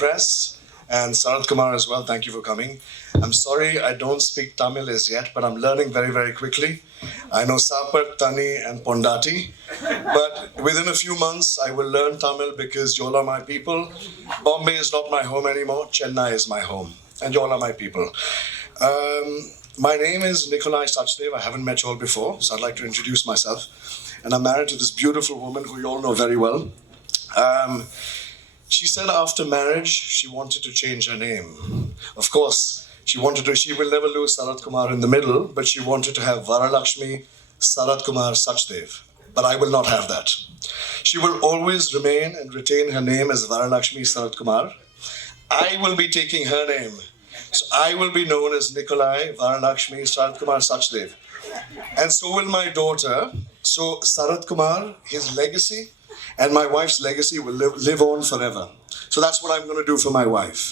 press, and Sarath Kumar as well. Thank you for coming. I'm sorry I don't speak Tamil as yet, but I'm learning very, very quickly. I know Sapar, Tani, and Pondati, but within a few months I will learn Tamil because you all are my people. Bombay is not my home anymore. Chennai is my home, and you all are my people. My name is Nikolai Sachdev. I haven't met you all before, so I'd like to introduce myself. And I'm married to this beautiful woman who you all know very well. She said after marriage, she wanted to change her name. Of course, she will never lose Sarath Kumar in the middle, but she wanted to have Varalakshmi Sarath Kumar Sachdev. But I will not have that. She will always remain and retain her name as Varalakshmi Sarath Kumar. I will be taking her name. So I will be known as Nikolai Varalakshmi Sarath Kumar Sachdev. And so will my daughter. So Sarath Kumar, his legacy, and my wife's legacy will live on forever. So that's what I'm going to do for my wife.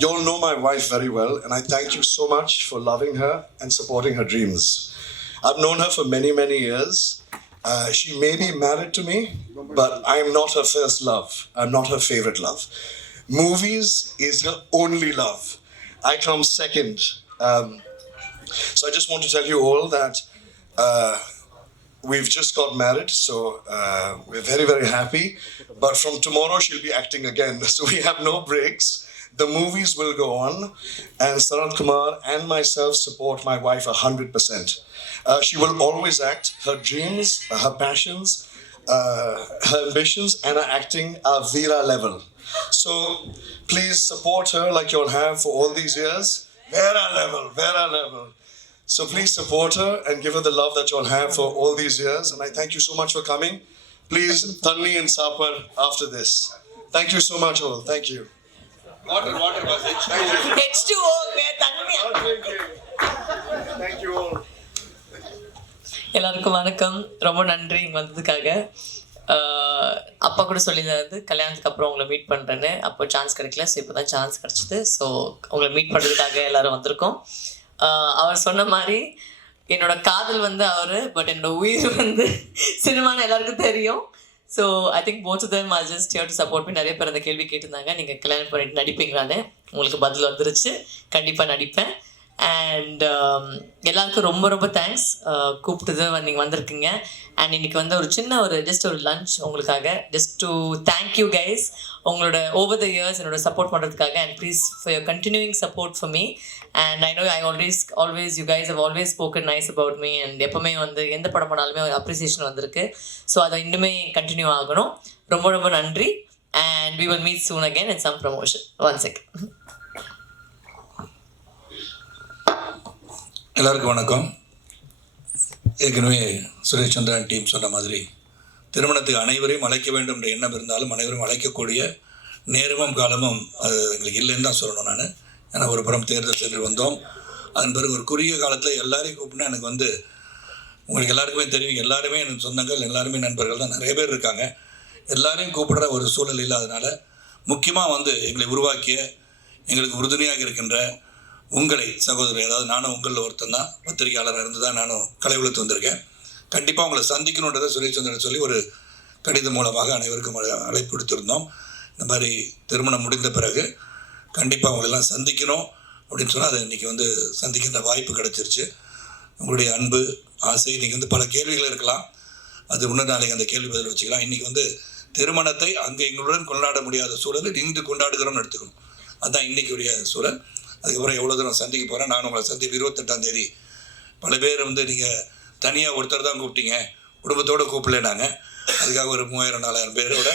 You all know my wife very well, and I thank you so much for loving her and supporting her dreams. I've known her for many, many years. She may be married to me, but I'm not her first love. I'm not her favorite love. Movies is her only love. I come second. So I just want to tell you all that we've just got married, so we're very, very happy. But from tomorrow, she'll be acting again. So we have no breaks. The movies will go on. And Sarath Kumar and myself support my wife 100%. She will always act. Her dreams, her passions, her ambitions, and her acting are Veera level. So please support her like you'll have for all these years. Veera level, Veera level. So please support her and give her the love that you'll have for all these years. And I thank you so much for coming. Please, Tanni and Sapar after this. Thank you so much all. Thank you. Water, was it? H2O, Thank you all. எல்லாருக்கும் வணக்கம். ரொம்ப நன்றி இங்கே வந்ததுக்காக. அப்பா கூட சொல்லியிருந்தது கல்யாணத்துக்கு அப்புறம் உங்களை மீட் பண்ணுறேன்னு. அப்போ சான்ஸ் கிடைக்கல, ஸோ இப்போ தான் சான்ஸ் கிடச்சிது. ஸோ உங்களை மீட் பண்ணுறதுக்காக எல்லோரும் வந்திருக்கோம். அவர் சொன்ன மாதிரி என்னோட காதல் வந்து அவர், பட் என்னோட உயிர் வந்து சினிமான்னு எல்லாருக்கும் தெரியும். So I think both of them are just here to support me. நிறைய பேர் அந்த கேள்வி கேட்டிருந்தாங்க, நீங்கள் கல்யாணம் பண்ணிட்டு நடிப்பீங்களான்னு. உங்களுக்கு பதில் வந்துருச்சு, கண்டிப்பாக நடிப்பேன். அண்ட் எல்லாருக்கும் ரொம்ப ரொம்ப தேங்க்ஸ், கூப்பிட்டது நீங்கள் வந்திருக்கீங்க. அண்ட் இன்றைக்கி வந்து ஒரு சின்ன ஜஸ்ட் ஒரு லன்ச் உங்களுக்காக, just to thank you guys உங்களோட ஓவர் த இயர்ஸ் என்னோட சப்போர்ட் பண்ணுறதுக்காக. And please for your continuing support for me. And I know I always you guys have always spoken nice about me. And எப்போவுமே வந்து எந்த படம் பண்ணாலுமே ஒரு appreciation வந்திருக்கு. ஸோ அதை இன்னுமே கண்டினியூ ஆகணும். ரொம்ப ரொம்ப நன்றி. And we will meet soon again in some promotion. One second. எல்லாருக்கும் வணக்கம். ஏற்கனவே சுரேஷ் சந்திரன் டீம் சொன்ன மாதிரி திருமணத்துக்கு அனைவரையும் அழைக்க வேண்டும் என்ற எண்ணம் இருந்தாலும் அனைவரும் அழைக்கக்கூடிய நேரமும் காலமும் அது எங்களுக்கு இல்லைன்னு தான் சொல்லணும். நான் ஏன்னா ஒரு புறம் தேர்தல் சென்று வந்தோம். அதன் பிறகு ஒரு குறுகிய காலத்தில் எல்லாரையும் கூப்பிட்டுனா எனக்கு வந்து உங்களுக்கு எல்லாருக்குமே தெரியும், எல்லாருமே எனக்கு சொந்தங்கள், எல்லாருமே நண்பர்கள் தான், நிறைய பேர் இருக்காங்க. எல்லாரையும் கூப்பிடுற ஒரு சூழல் இல்லாதனால முக்கியமாக வந்து எங்களை உருவாக்கிய எங்களுக்கு உறுதுணையாக இருக்கின்ற உங்களை சகோதரர், அதாவது நானும் உங்களில் ஒருத்தன் தான், பத்திரிகையாளராக இருந்து தான் நானும் கலை உலகத்து வந்திருக்கேன். கண்டிப்பாக உங்களை சந்திக்கணுன்றதை சுரேஷ் சந்திரன் சொல்லி ஒரு கடிதம் மூலமாக அனைவருக்கும் அழைப்பு கொடுத்துருந்தோம். இந்த மாதிரி திருமணம் முடிந்த பிறகு கண்டிப்பாக உங்களெல்லாம் சந்திக்கணும் அப்படின்னு சொன்னால் அதை இன்றைக்கி வந்து சந்திக்கின்ற வாய்ப்பு கிடச்சிருச்சு. உங்களுடைய அன்பு ஆசை, இன்றைக்கி வந்து பல கேள்விகள் இருக்கலாம், அது இன்னும் நாளைக்கு அந்த கேள்வி பதில் வச்சுக்கலாம். இன்றைக்கி வந்து திருமணத்தை அங்கே எங்களுடன் கொண்டாட முடியாத சூழலில் இன்று கொண்டாடுகிறோம்னு எடுத்துக்கணும். அதுதான் இன்றைக்குரிய சூழல். அதுக்கப்புறம் எவ்வளோ தூரம் சந்திக்க போகிறேன். நான் உங்களை சந்திப்பு 28ஆம் தேதி. பல பேர் வந்து நீங்கள் தனியாக ஒருத்தர் தான் கூப்பிட்டீங்க, குடும்பத்தோடு கூப்பிடலேனாங்க. அதுக்காக ஒரு 3000-4000 பேரோட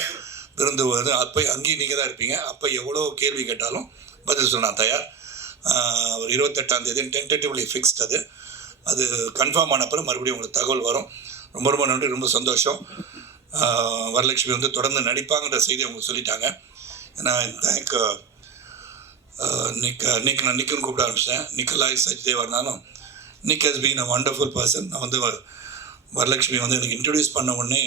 விருந்து வந்து அப்போ அங்கேயும் நீங்கள் தான் இருப்பீங்க. அப்போ எவ்வளோ கேள்வி கேட்டாலும் பதில் சொல்ல நான் தயார். ஒரு 28ஆம் தேதி டென்டேட்டிவ்லி ஃபிக்ஸ்ட். அது கன்ஃபார்ம் ஆன அப்புறம் மறுபடியும் உங்களுக்கு தகவல் வரும். ரொம்ப ரொம்ப நன்றி, ரொம்ப சந்தோஷம். வரலட்சுமி வந்து தொடர்ந்து நடிப்பாங்கன்ற செய்தி அவங்களுக்கு சொல்லிட்டாங்க. ஏன்னா தேங்க் நான் நிக்குன்னு கூப்பிட ஆரம்பிச்சிட்டேன். நிக்கலாய் சச்தேவா இருந்தாலும் Nick has been a wonderful person. நான் வந்து வரலட்சுமி வந்து எனக்கு இன்ட்ரடியூஸ் பண்ண உடனே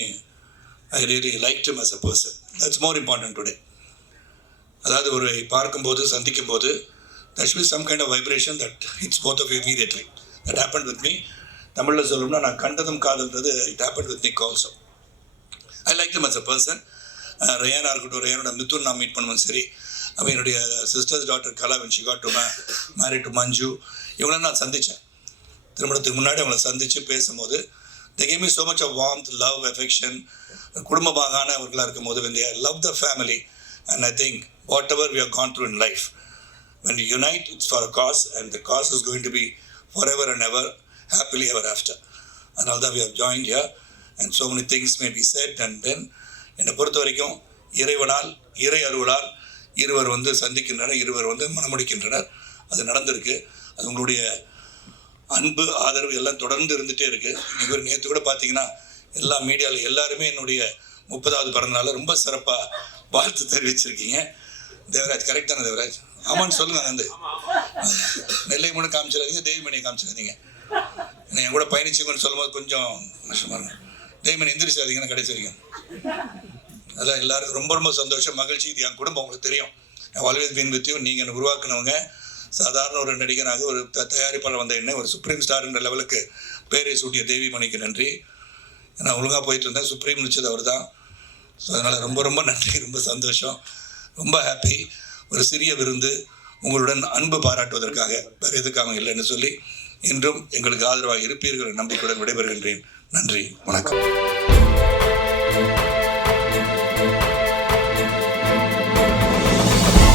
I really like him as a person. That's more important today. அதாவது ஒரு பார்க்கும்போது சந்திக்கும்போது that's be some kind of vibration that it's both of immediately. That happen with me. தமிழில் சொல்லணும்னா நான் கண்டதும் காதல்ன்றது it happen with Nick also. I like him as a person. Rayana இருக்கட்டும், ரயானோட மிதுன் நான் மீட் பண்ணுவேன். சரி, அப்போ என்னுடைய sisters daughter Kala when she got to married to மஞ்சு, இவங்கள நான் சந்தித்தேன். திருமணத்துக்கு முன்னாடி அவங்கள சந்தித்து பேசும்போது they gave me so much of warmth, love, affection. குடும்பமானவர்களாக இருக்கும் போது when they love the family, and I think whatever we have gone through in life, when we unite, it's for a cause, and the cause is going to be forever and ever, happily ever after. And all that we have joined here, and so many things may be said, and then என்னை பொறுத்த வரைக்கும் இறைவனால், இறை அருளால் இருவர் சந்திக்கின்றனர், இருவர் மணமுடிக்கின்றனர். அது நடந்திருக்கு. அது உங்களுடைய அன்பு, ஆதரவு எல்லாம் தொடர்ந்து இருந்துகிட்டே இருக்குது. இன்றைக்கி ஒரு நேற்று கூட பார்த்தீங்கன்னா எல்லா மீடியாவில் எல்லாருமே என்னுடைய 30வது பிறந்தநாள் ரொம்ப சிறப்பாக வாழ்த்து தெரிவிச்சிருக்கீங்க. தேவராஜ் கரெக்ட் தானே தேவராஜ்? ஆமான்னு சொல்லுங்கள். நெல்லை மூணு காமிச்சிடாதீங்க, தேவிமணியை காமிச்சிடாதீங்க. என் கூட பயணிச்சுங்கன்னு சொல்லும்போது கொஞ்சம் கஷ்டமாக இருக்கும். தேவிமணி எந்திரிச்சாதீங்கன்னு கடைசி வரைக்கும். அதான் எல்லாருக்கும் ரொம்ப ரொம்ப சந்தோஷம், மகிழ்ச்சி. இது என் குடும்பம், உங்களுக்கு தெரியும். Always been with you. நீங்கள் என்னை உருவாக்குனவங்க. சாதாரண ஒரு நடிகனாக, ஒரு தயாரிப்பாளர் வந்த என்ன ஒரு சுப்ரீம் ஸ்டார்ன்ற லெவலுக்கு பேரை சூட்டிய தேவிமணிக்கு நன்றி. நான் ஒழுங்காக போயிட்டு இருந்தேன், சுப்ரீம் நிச்சது அவர் தான். ஸோ அதனால் ரொம்ப ரொம்ப நன்றி, ரொம்ப சந்தோஷம், ரொம்ப ஹாப்பி. ஒரு சிறிய விருந்து உங்களுடன் அன்பு பாராட்டுவதற்காக, வேறு எதுக்காக இல்லைன்னு சொல்லி இன்றும் எங்களுக்கு ஆதரவாக இருப்பீர்கள் நம்பிக்கையுடன் விடைபெறுகின்றேன். நன்றி, வணக்கம்.